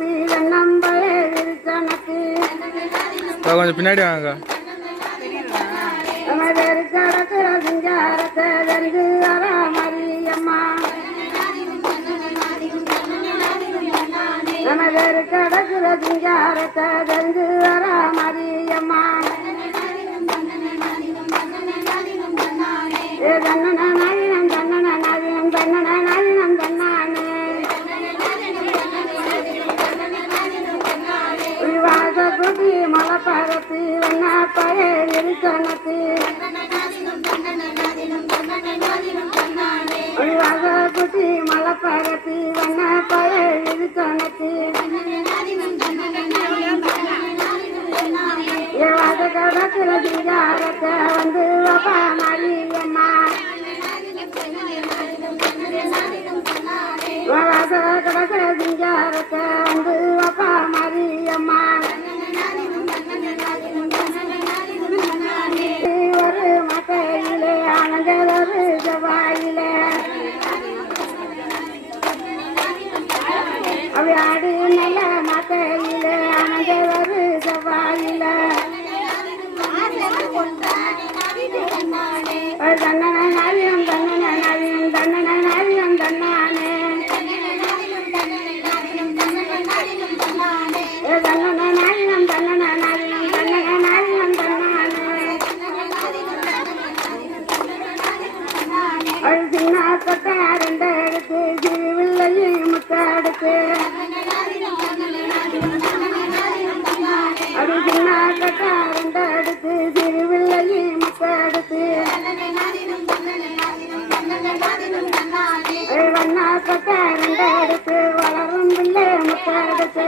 பரப்பி வெண்ணம்பழே விரிச்சனக்கு கொஞ்சம் பின்னாடி வாங்க கடக்கிற சிங்காரத்தை தெரிஞ்சு வர மரியம்மா நமதேரு கடக்கிற சிங்காரத்தை தெரிஞ்சு வர மரியம்மா ஏ தன்னன நயம் தன்னன நயம் தன்னன நயம் தன்னானே வாச குட்டி மலை பரப்பி வண்ணா பழைய எரிச்சனத்து வாச குட்டி மலை பரப்பி வண்ணா பழைய எரிச்சனத்து வாச கடக்கிற சிங்காரத்தை வந்து வப்பா மரியம்மா வாச கடக்கிற சிங்காரத்தை வந்து வப்பா மரியம்மா ஒரு மட்டையிலே ஆனந்தரு செவ்வாயிலே அவை ஆடி நல்ல மட்டையிலே ஆனந்தரு செவ்வாயிலே தன்னன நவியம் தன்னன நவியம் தன்னன நவியம் தன்னானே தன்னன நவியம் தன்னன நவியம் தன்னன நவியம் தன்னானே அது சின்ன கொட்டாரண்ட எடுத்து சிறுவில்லையும் முத்தடுத்து அது சின்ன கொட்டாரண்ட எடுத்து சிறுவில்லையும் முத்தடுத்து வண்ணா கொட்டாரண்ட எடுத்து வளரும் பிள்ளை முத்தடுத்து